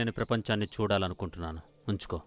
లేని ప్రపంచాన్ని చూడాలనుకుంటున్నాను. ఉంచుకో.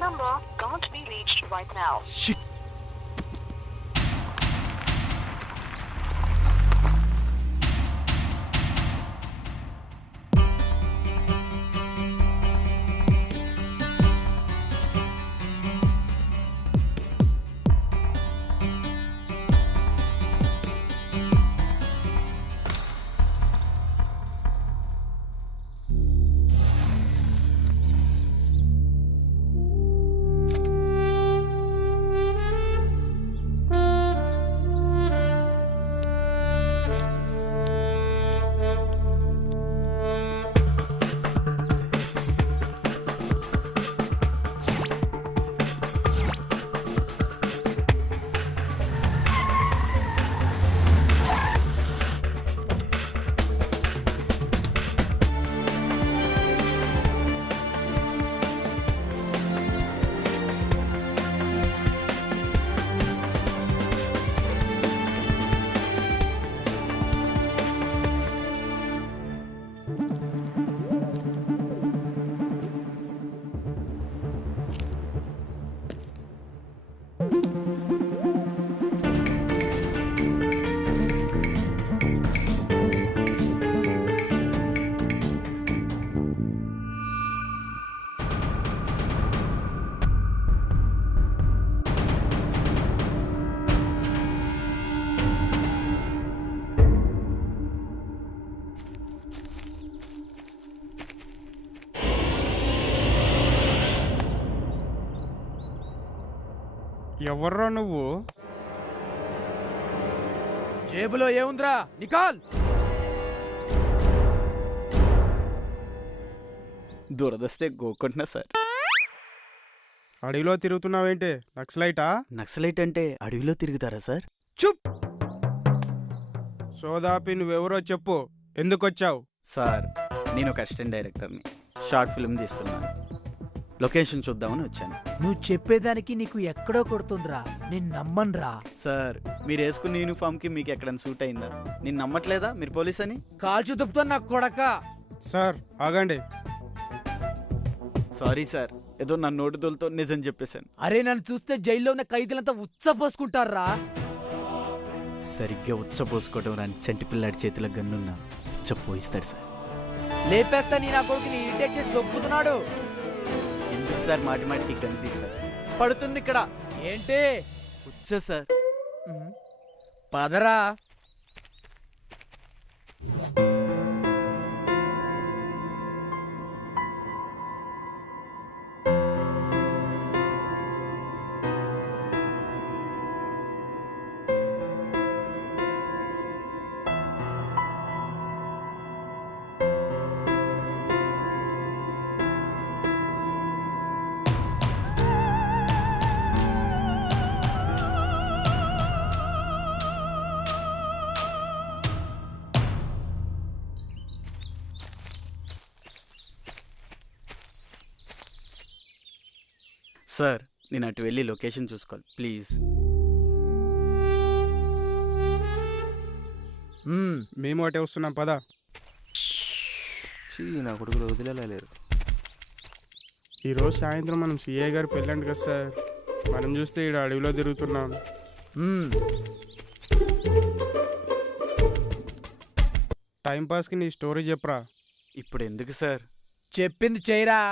Number can't be reached right now. Shit. ఎవర్రా నువ్వు? జేబులో ఏముందిరా? నికాల్. దురదస్తే గోకుంటున్నా సార్. అడవిలో తిరుగుతున్నావేంటి? నక్సలైటా? నక్సలైట్ అంటే అడవిలో తిరుగుతారా సార్? చుప్. సోదాపి నువ్వెవరో చెప్పు. ఎందుకొచ్చావు? సార్ నేను ఒక అసిస్టెంట్ డైరెక్టర్ని. షార్ట్ ఫిల్మ్ తీస్తున్నాను. లొకేషన్ చూద్దామని వచ్చాను. నువ్వు చెప్పేదానికి నీకు ఎక్కడో కొడుతుందిరా. నేను నమ్మనురా. సార్ మీరు వేసుకున్న యూనిఫామ్కి మీకు ఎక్కడైనా సూట్ అయిందా? నేను నమ్మట్లేదా మీరు పోలీస్ అని? కాల్చు దుప్పుతో నాకు కొడక. సార్ ఆగండి. సారీ సార్, ఏదో నా నోటి తోలుతో నిజం చెప్పేశాను. అరే నన్ను చూస్తే జైల్లో ఉన్న ఖైదీలంతా ఉచ్చపోసుకుంటారా? సరిగ్గా ఉచ్చపోసుకోవడం రాని చంటి పిల్లాడి చేతిలో గన్నున్నా ఉచ్చపోయిస్తాడు సార్. లేపేస్తా నీ నా కొడుకుని ఇరిటేట్ చేసి దొబ్బుతున్నాడు. ఎందుకు సార్ మాటి మాటికి గన్ను తీస్తారు? పడుతుంది ఇక్కడ. ఏంటి? ఉచ్చ సార్. పదరా. సార్ నేను అటు వెళ్ళి లొకేషన్ చూసుకోవాలి ప్లీజ్. మేము అటే వస్తున్నాం పదా. నా కొడుకులు వదిలేలేరు. ఈరోజు సాయంత్రం మనం సిఐ గారు పెళ్ళండి కదా సార్. మనం చూస్తే ఇక్కడ అడవిలో తిరుగుతున్నాం. టైంపాస్కి నీ స్టోరీ చెప్పరా. ఇప్పుడు ఎందుకు సార్? చెప్పింది చేయరా.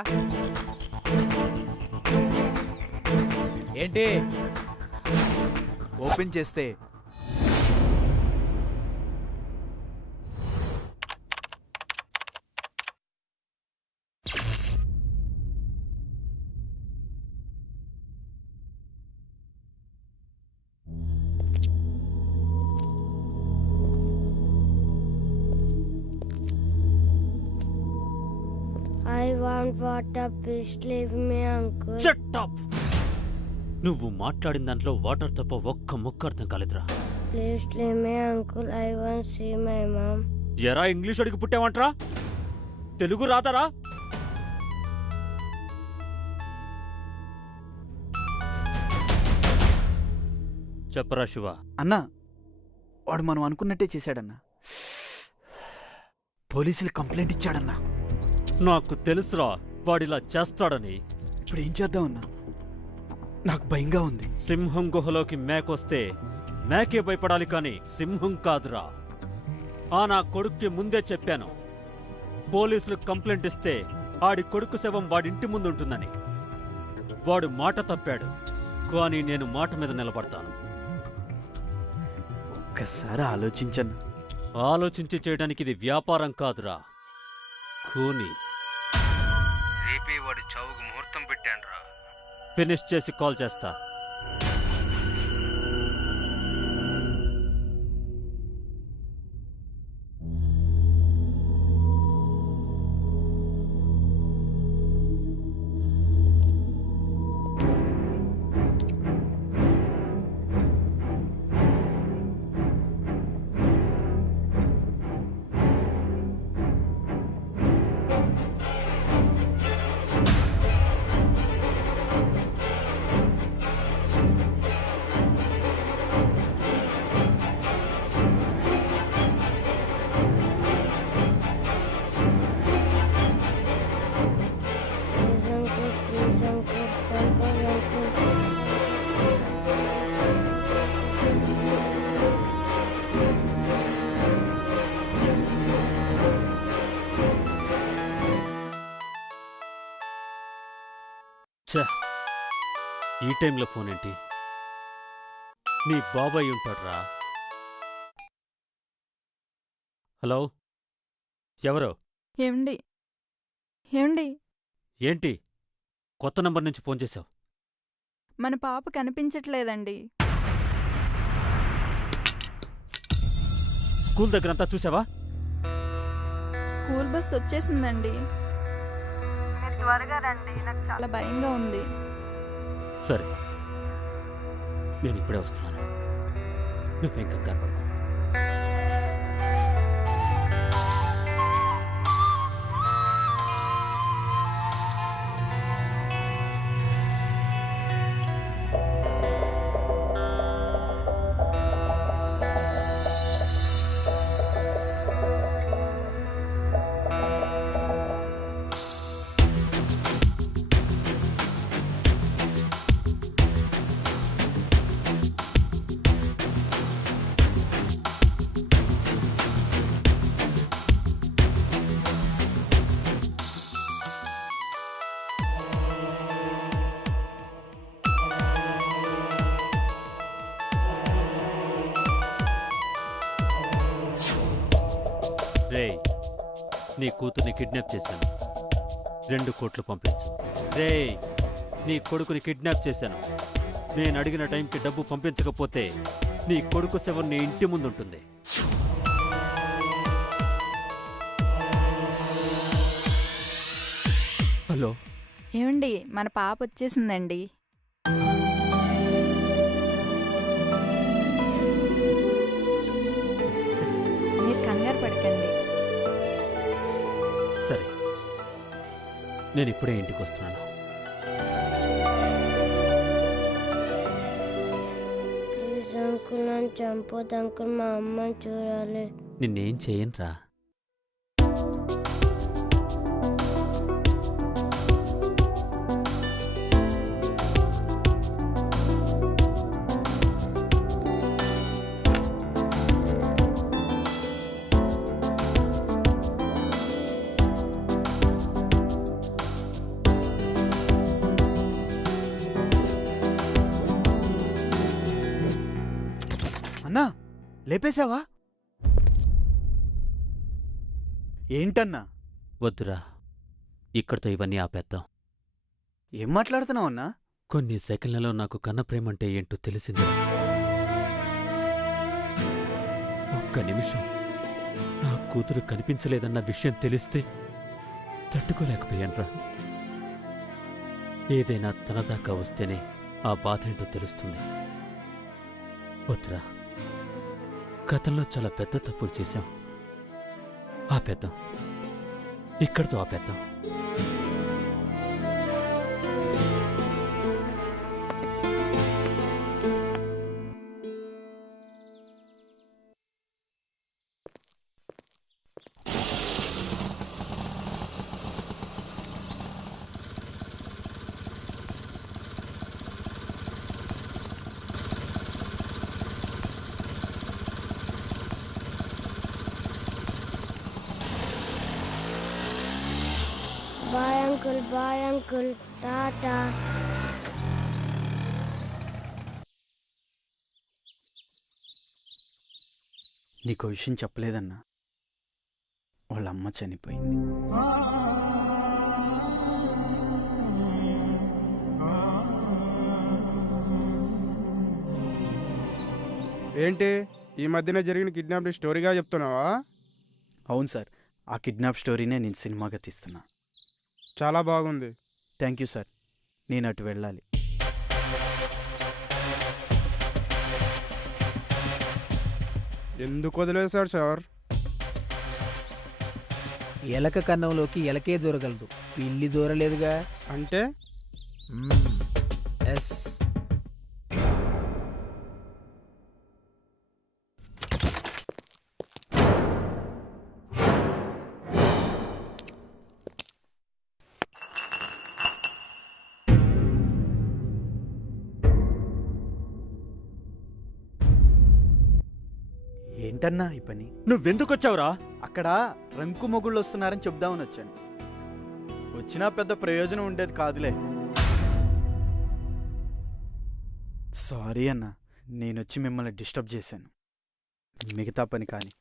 ఏంటి? ఓపెన్ చేస్తే I want water, please leave me, uncle. Shut up! నువ్వు మాట్లాడిన దాంట్లో వాటర్ తప్ప ఒక్క ముక్క అర్థం కాలేదురా. Please leave me, uncle. I want to see my mom. ఎరా ఇంగ్లీష్ అడిగి పుట్టావంట్రా? తెలుగు రాదరా? చెప్పరా శివ. అన్నా, వాడు మనం అనుకున్నట్టే చేశాడన్నా. పోలీసులు కంప్లైంట్ ఇచ్చాడన్నా. నాకు తెలుసురా వాడిలా చేస్తాడని. ఇప్పుడు ఏం చేద్దామన్నా? నాకు భయంగా ఉంది. సింహం గుహలోకి మేకొస్తే మేకే భయపడాలి కానీ సింహం కాదురా. నా కొడుక్కి ముందే చెప్పాను, పోలీసులు కంప్లైంట్ ఇస్తే ఆడి కొడుకు శవం వాడింటి ముందు ఉంటుందని. వాడు మాట తప్పాడు, కానీ నేను మాట మీద నిలబడతాను. ఒక్కసారి ఆలోచించను. ఆలోచించి చేయడానికి ఇది వ్యాపారం కాదురా, కూని. రేపే వాడి చావుకు ముహూర్తం పెట్టానురా. ఫినిష్ చేసి కాల్ చేస్తా. Please, uncle, help us, uncle. ఛ, ఈ టైంలో ఫోన్ ఏంటి? నీ బాబాయ్ ఉంటాడ్రా. హలో, ఎవరో? ఏమండి ఏమండి ఏంటి కొత్త నంబర్ నుంచి ఫోన్ చేశావు? మన పాప కనిపించట్లేదండి. స్కూల్ దగ్గరంతా చూసావా? స్కూల్ బస్ వచ్చేసిందండి. మీరు త్వరగా రండి, నాకు చాలా భయంగా ఉంది. సరే, నేను ఇప్పుడే వస్తున్నాను. నువ్వేం కంగారు పడకు. రేయ్, నీ కూతుర్ని కిడ్నాప్ చేశాను, 2 కోట్లు పంపించు. రేయ్, నీ కొడుకుని కిడ్నాప్ చేశాను, నేను అడిగిన టైంకి డబ్బు పంపించకపోతే నీ కొడుకు శవం నీ ఇంటి ముందు ఉంటుంది. హలో, ఏమండి, మన పాప వచ్చేసిందండి. మీరు కంగారు పడకండి. సరే, నేను ఇప్పుడే ఇంటికి వస్తున్నాను. ప్లీజ్ అంకుల్, నన్ను చంపొద్దు అంకుల్, మా అమ్మని చూడాలి. నిన్నేం చేయనురా. అన్నా లేపేశావా? ఏంటన్నా? వద్దురా, ఇక్కడితో ఇవన్నీ ఆపేద్దాం. ఏం మాట్లాడుతున్నావు అన్నా? కొన్ని సెకండ్లలో నాకు కన్నప్రేమంటే ఏంటో తెలిసింది. ఒక్క నిమిషం నా కూతురు కనిపించలేదన్న విషయం తెలిస్తే తట్టుకోలేకపోయానురా. ఏదైనా తన దాకా వస్తేనే ఆ బాధ ఏంటో తెలుస్తుంది. వద్దురా, గతంలో చాలా పెద్ద తప్పులు చేశాం. ఆపేద్దాం, ఇక్కడితో ఆపేద్దాం. బాయ్ అంకుల్, టాటా. నీకో విషయం చెప్పలేదన్నా, వాళ్ళ అమ్మ చనిపోయింది. ఏంటి ఈ మధ్యన జరిగిన కిడ్నాప్ స్టోరీగా చెప్తున్నావా? అవును సార్, ఆ కిడ్నాప్ స్టోరీనే నేను సినిమాగా తీస్తున్నా. చాలా బాగుంది. Thank you sir. నేను అటు వెళ్ళాలి. ఎందుకు వదిలేశారు సార్? ఎలక కన్నంలోకి ఎలకే దూరగలదు, పిల్లి దూరలేదుగా. అంటే ఎస్. ఏంటన్నా ఈ పని? నువ్వెందుకొచ్చావురా? అక్కడ రంకు మొగుళ్ళు వస్తున్నారని చెప్దామని వచ్చాను. వచ్చినా పెద్ద ప్రయోజనం ఉండేది కాదులే. సారీ అన్నా, నేనొచ్చి మిమ్మల్ని డిస్టర్బ్ చేశాను. మిగతా పని కానీ.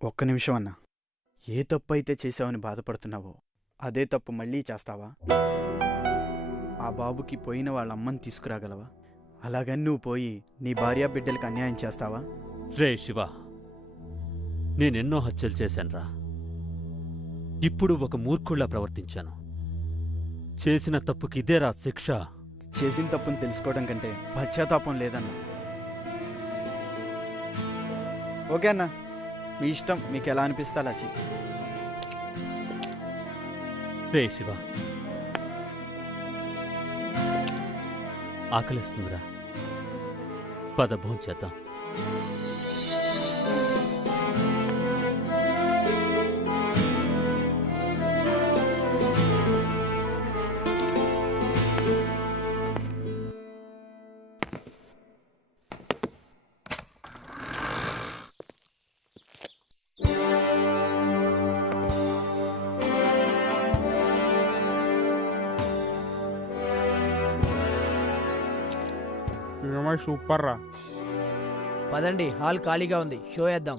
ఒక్క నిమిషం అన్నా. ఏ తప్పు అయితే చేసావని బాధపడుతున్నావో అదే తప్పు మళ్ళీ చేస్తావా? ఆ బాబుకి పోయిన వాళ్ళ అమ్మని తీసుకురాగలవా? అలాగని నువ్వు పోయి నీ భార్య బిడ్డలకు అన్యాయం చేస్తావా? రే శివ, నేనెన్నో హత్యలు చేశానురా. ఇప్పుడు ఒక మూర్ఖుళ్లా ప్రవర్తించాను. చేసిన తప్పుకి ఇదేరా శిక్ష. చేసిన తప్పును తెలుసుకోవడం కంటే పశ్చాత్తాపం లేదన్నా. ఓకే అన్నా, మీ ఇష్టం, మీకు ఎలా అనిపిస్తే అలా చెయ్యి. రే శివ, ఆకలిస్తుందిరా, పద భోంచేద్దాం. సూపర్ రా. పదండి, హాల్ ఖాళీగా ఉంది, షో వేద్దాం.